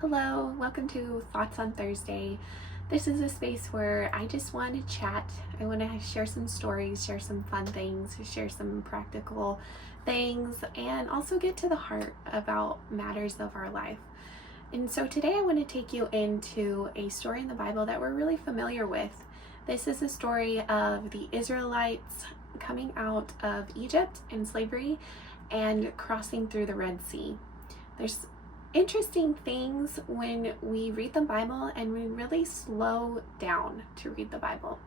Hello, welcome to Thoughts on Thursday. This is a space where I just want to chat. I want to share some stories, share some fun things, share some practical things, and also get to the heart about matters of our life. And so today I want to take you into a story in the Bible that we're really familiar with. This is a story of the Israelites coming out of Egypt in slavery and crossing through the Red Sea. There's interesting things when we read the Bible and we really slow down to read the Bible.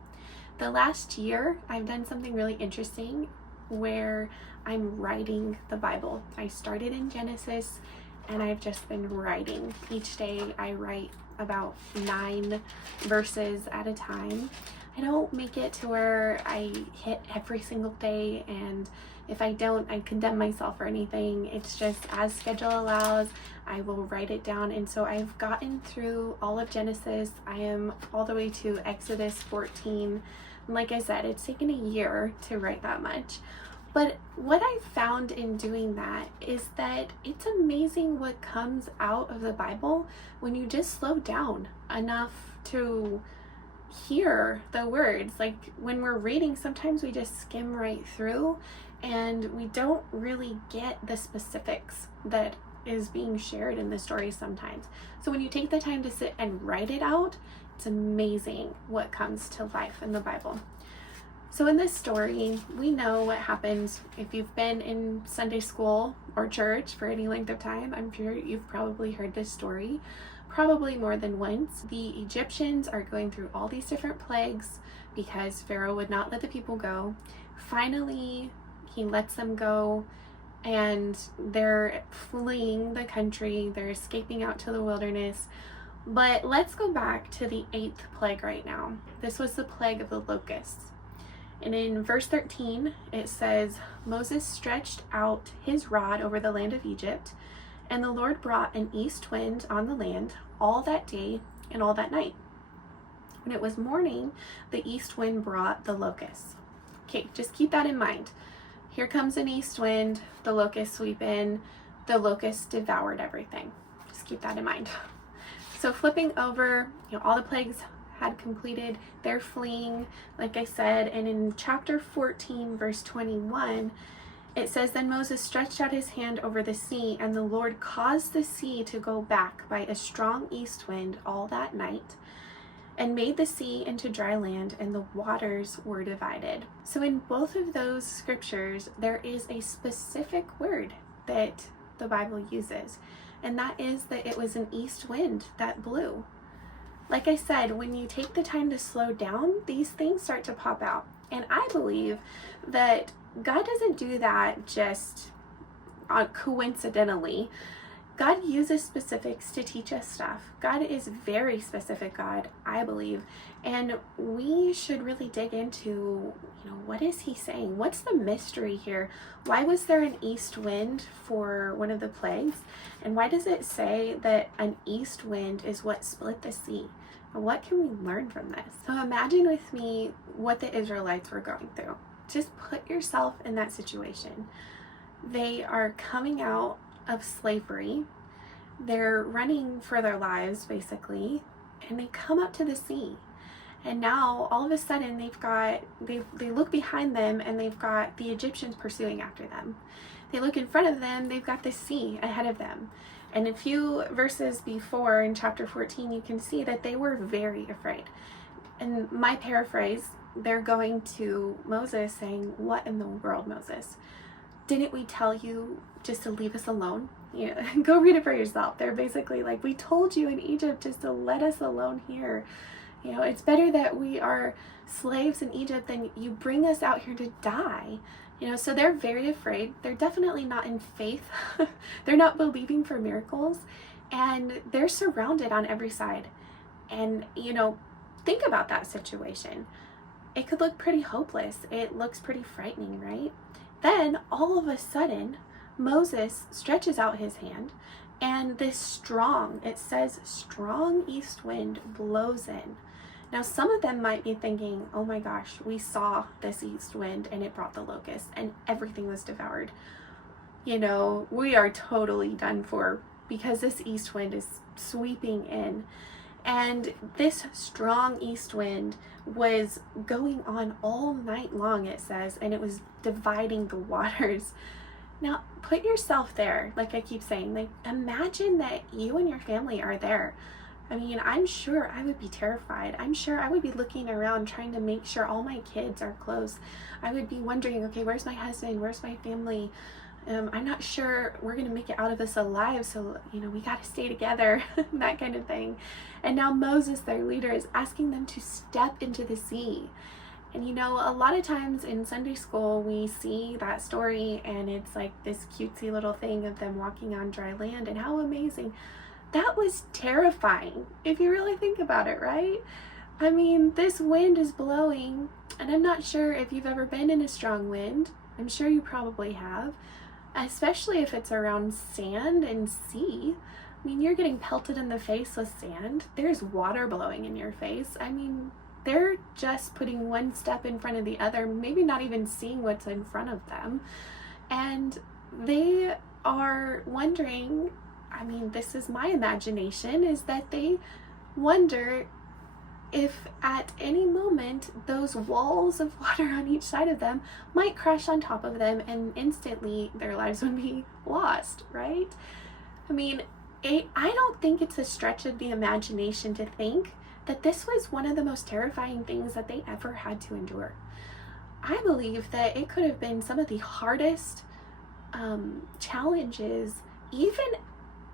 The last year, I've done something really interesting where I'm writing the Bible. I started in Genesis and I've just been writing. Each day I write about 9 verses at a time. I don't make it to where I hit every single day, and if I don't, I condemn myself or anything. It's just as schedule allows, I will write it down. And so I've gotten through all of Genesis. I am all the way to Exodus 14. Like I said, it's taken a year to write that much. But what I've found in doing that is that it's amazing what comes out of the Bible when you just slow down enough to hear the words. Like when we're reading, sometimes we just skim right through and we don't really get the specifics that is being shared in the story sometimes. So when you take the time to sit and write it out, it's amazing what comes to life in the Bible. So in this story, we know what happens. If you've been in Sunday school or church for any length of time, I'm sure you've probably heard this story, probably more than once. The Egyptians are going through all these different plagues because Pharaoh would not let the people go. Finally, he lets them go and they're fleeing the country. They're escaping out to the wilderness. But let's go back to the 8th plague right now. This was the plague of the locusts. And in verse 13, it says, Moses stretched out his rod over the land of Egypt, and the Lord brought an east wind on the land all that day and all that night. When it was morning, the east wind brought the locusts. Okay, just keep that in mind. Here comes an east wind, the locusts sweep in, the locusts devoured everything. Just keep that in mind. So flipping over, all the plagues had completed, they're fleeing, like I said, and in chapter 14, verse 21, it says, Then Moses stretched out his hand over the sea, and the Lord caused the sea to go back by a strong east wind all that night, and made the sea into dry land, and the waters were divided. So in both of those scriptures, there is a specific word that the Bible uses, and that is that it was an east wind that blew. Like I said, when you take the time to slow down, these things start to pop out. And I believe that God doesn't do that just coincidentally. God uses specifics to teach us stuff. God is very specific God, I believe. And we should really dig into, what is he saying? What's the mystery here? Why was there an east wind for one of the plagues? And why does it say that an east wind is what split the sea? And what can we learn from this? So imagine with me what the Israelites were going through. Just put yourself in that situation. They are coming out of slavery. They're running for their lives, basically, and they come up to the sea. And now, all of a sudden, they look behind them, and they've got the Egyptians pursuing after them. They look in front of them, they've got the sea ahead of them. And a few verses before, in chapter 14, you can see that they were very afraid. And my paraphrase, they're going to Moses saying, What in the world, Moses? Didn't we tell you just to leave us alone? Go read it for yourself. They're basically like, we told you in Egypt just to let us alone here. It's better that we are slaves in Egypt than you bring us out here to die. So they're very afraid. They're definitely not in faith. They're not believing for miracles, and they're surrounded on every side. And, think about that situation. It could look pretty hopeless. It looks pretty frightening, right? Then all of a sudden, Moses stretches out his hand, and this strong east wind blows in. Now, some of them might be thinking, oh my gosh, we saw this east wind and it brought the locusts and everything was devoured. We are totally done for because this east wind is sweeping in. And this strong east wind was going on all night long, it says, and it was dividing the waters. Now, put yourself there, like I keep saying, like imagine that you and your family are there. I mean, I'm sure I would be terrified. I'm sure I would be looking around trying to make sure all my kids are close. I would be wondering, okay, where's my husband? Where's my family? I'm not sure we're going to make it out of this alive, so, we got to stay together, that kind of thing. And now Moses, their leader, is asking them to step into the sea. And a lot of times in Sunday school, we see that story and it's like this cutesy little thing of them walking on dry land, and how amazing. That was terrifying, if you really think about it, right? I mean, this wind is blowing, and I'm not sure if you've ever been in a strong wind. I'm sure you probably have. Especially if it's around sand and sea. I mean, you're getting pelted in the face with sand. There's water blowing in your face. I mean, they're just putting one step in front of the other, maybe not even seeing what's in front of them. And they are wondering, I mean, this is my imagination, is that they wonder if at any moment those walls of water on each side of them might crash on top of them and instantly their lives would be lost, right? I mean, I don't think it's a stretch of the imagination to think that this was one of the most terrifying things that they ever had to endure. I believe that it could have been some of the hardest challenges, even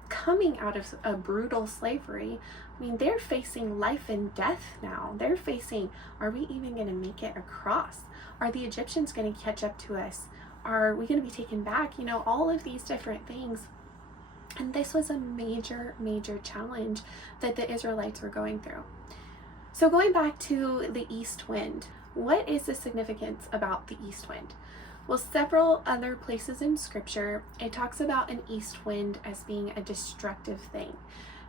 coming out of a brutal slavery. I mean, they're facing life and death now. They're facing, are we even going to make it across? Are the Egyptians going to catch up to us? Are we going to be taken back? All of these different things. And this was a major, major challenge that the Israelites were going through. So going back to the east wind, what is the significance about the east wind? Well, several other places in scripture, it talks about an east wind as being a destructive thing.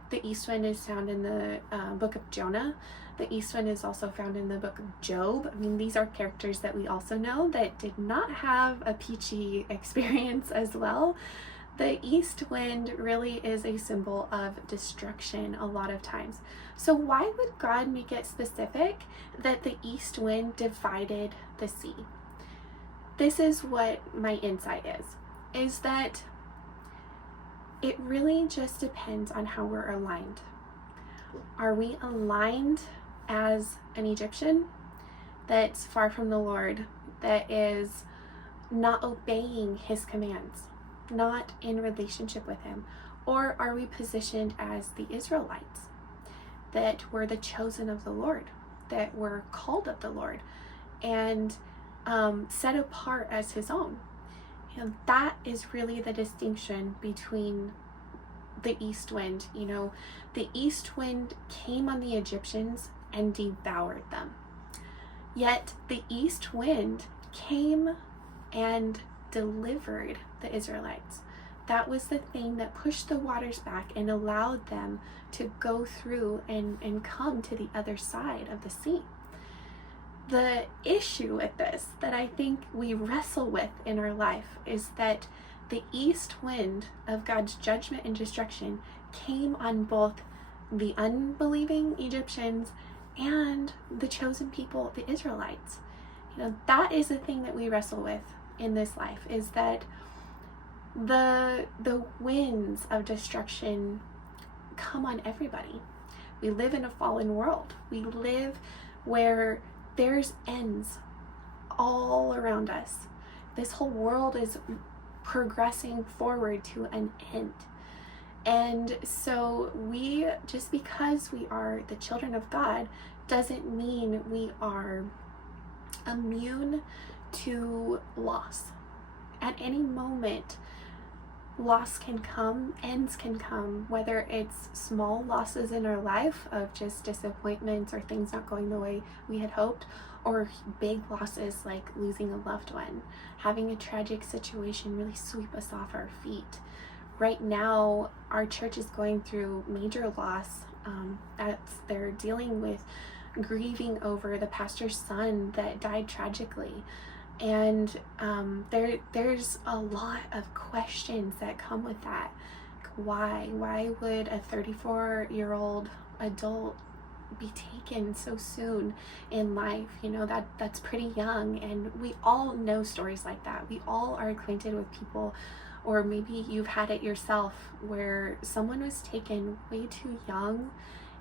The east wind is found in the book of Jonah. The east wind is also found in the book of Job. I mean, these are characters that we also know that did not have a peachy experience as well. The east wind really is a symbol of destruction a lot of times. So why would God make it specific that the east wind divided the sea? This is what my insight is that it really just depends on how we're aligned. Are we aligned as an Egyptian that's far from the Lord, that is not obeying his commands, not in relationship with him? Or are we positioned as the Israelites, that were the chosen of the Lord, that were called of the Lord, and set apart as his own? And that is really the distinction between the east wind. The east wind came on the Egyptians and devoured them. Yet the east wind came and delivered the Israelites. That was the thing that pushed the waters back and allowed them to go through and come to the other side of the sea. The issue with this that I think we wrestle with in our life is that the east wind of God's judgment and destruction came on both the unbelieving Egyptians and the chosen people, the Israelites. That is the thing that we wrestle with in this life, is that the winds of destruction come on everybody. We live in a fallen world. We live where there's ends all around us. This whole world is progressing forward to an end. And so just because we are the children of God doesn't mean we are immune to loss. At any moment, loss can come, ends can come, whether it's small losses in our life of just disappointments or things not going the way we had hoped, or big losses like losing a loved one, having a tragic situation really sweep us off our feet. Right now, our church is going through major loss. They're dealing with grieving over the pastor's son that died tragically. And there's a lot of questions that come with that. why? Why would a 34-year-old adult be taken so soon in life? That's pretty young, and we all know stories like that. We all are acquainted with people, or maybe you've had it yourself, where someone was taken way too young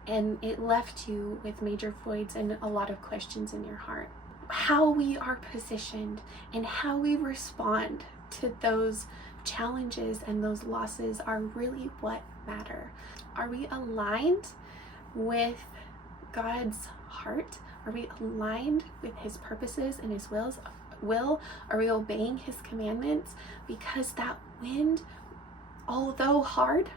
and it left you with major voids and a lot of questions in your heart. How we are positioned and how we respond to those challenges and those losses are really what matter. Are we aligned with God's heart? Are we aligned with his purposes and his will? Are we obeying his commandments? Because that wind, although hard,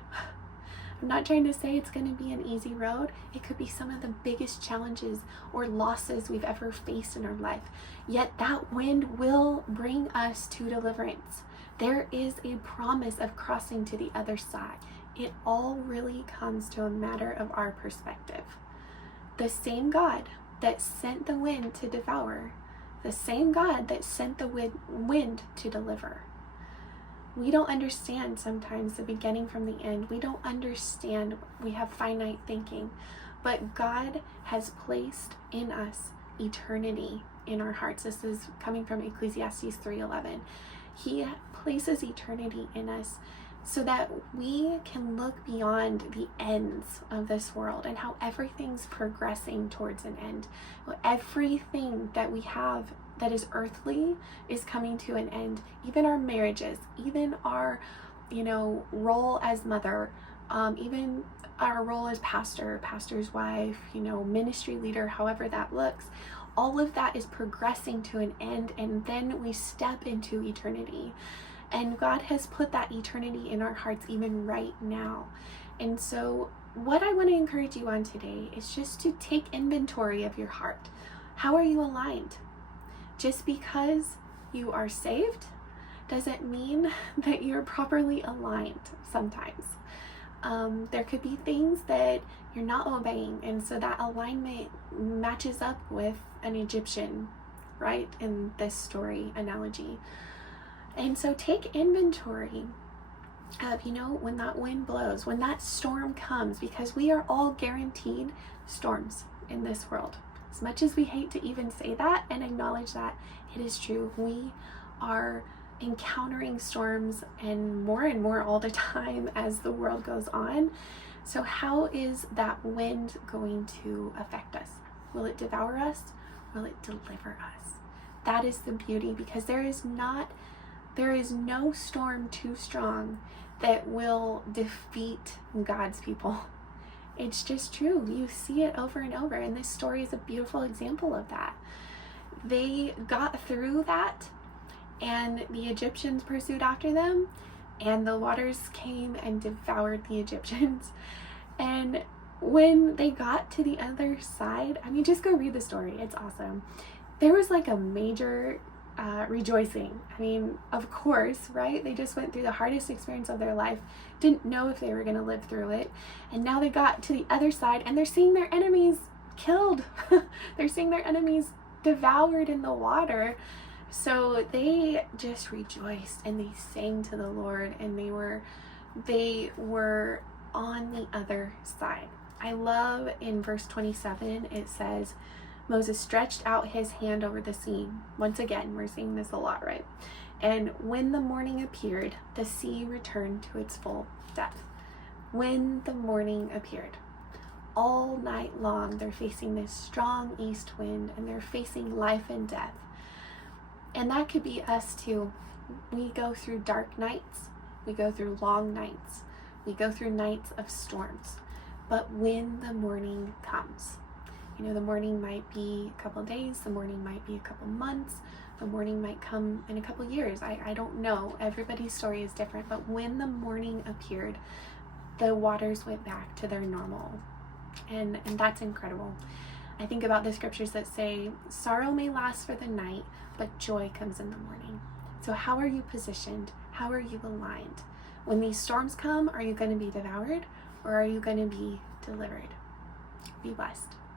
I'm not trying to say it's going to be an easy road. It could be some of the biggest challenges or losses we've ever faced in our life. Yet that wind will bring us to deliverance. There is a promise of crossing to the other side. It all really comes to a matter of our perspective. The same God that sent the wind to devour, the same God that sent the wind to deliver. We don't understand sometimes the beginning from the end. We don't understand. We have finite thinking. But God has placed in us eternity in our hearts. This is coming from Ecclesiastes 3:11. He places eternity in us so that we can look beyond the ends of this world and how everything's progressing towards an end. Everything that we have that is earthly is coming to an end. Even our marriages, even our, role as mother, even our role as pastor's wife, ministry leader, however that looks, all of that is progressing to an end, and then we step into eternity. And God has put that eternity in our hearts even right now. And so what I want to encourage you on today is just to take inventory of your heart. How are you aligned? Just because you are saved doesn't mean that you're properly aligned sometimes. There could be things that you're not obeying, and so that alignment matches up with an Egyptian, right, in this story analogy. And so take inventory of, when that wind blows, when that storm comes, because we are all guaranteed storms in this world. As much as we hate to even say that and acknowledge that, it is true. We are encountering storms and more all the time as the world goes on. So how is that wind going to affect us? Will it devour us? Will it deliver us? That is the beauty, because there is no storm too strong that will defeat God's people. It's just true. You see it over and over, and this story is a beautiful example of that. They got through that, and the Egyptians pursued after them, and the waters came and devoured the Egyptians. And when they got to the other side, just go read the story. It's awesome. There was like a major rejoicing. Of course, right? They just went through the hardest experience of their life, didn't know if they were going to live through it, and now they got to the other side and they're seeing their enemies killed. They're seeing their enemies devoured in the water. So they just rejoiced and they sang to the Lord, and they were on the other side. I love in verse 27, it says, Moses stretched out his hand over the sea. Once again, we're seeing this a lot, right? And when the morning appeared, the sea returned to its full depth. When the morning appeared. All night long, they're facing this strong east wind, and they're facing life and death. And that could be us too. We go through dark nights. We go through long nights. We go through nights of storms. But when the morning comes, the morning might be a couple days, the morning might be a couple months, the morning might come in a couple years. I don't know. Everybody's story is different. But when the morning appeared, the waters went back to their normal. And that's incredible. I think about the scriptures that say, sorrow may last for the night, but joy comes in the morning. So how are you positioned? How are you aligned? When these storms come, are you going to be devoured, or are you going to be delivered? Be blessed.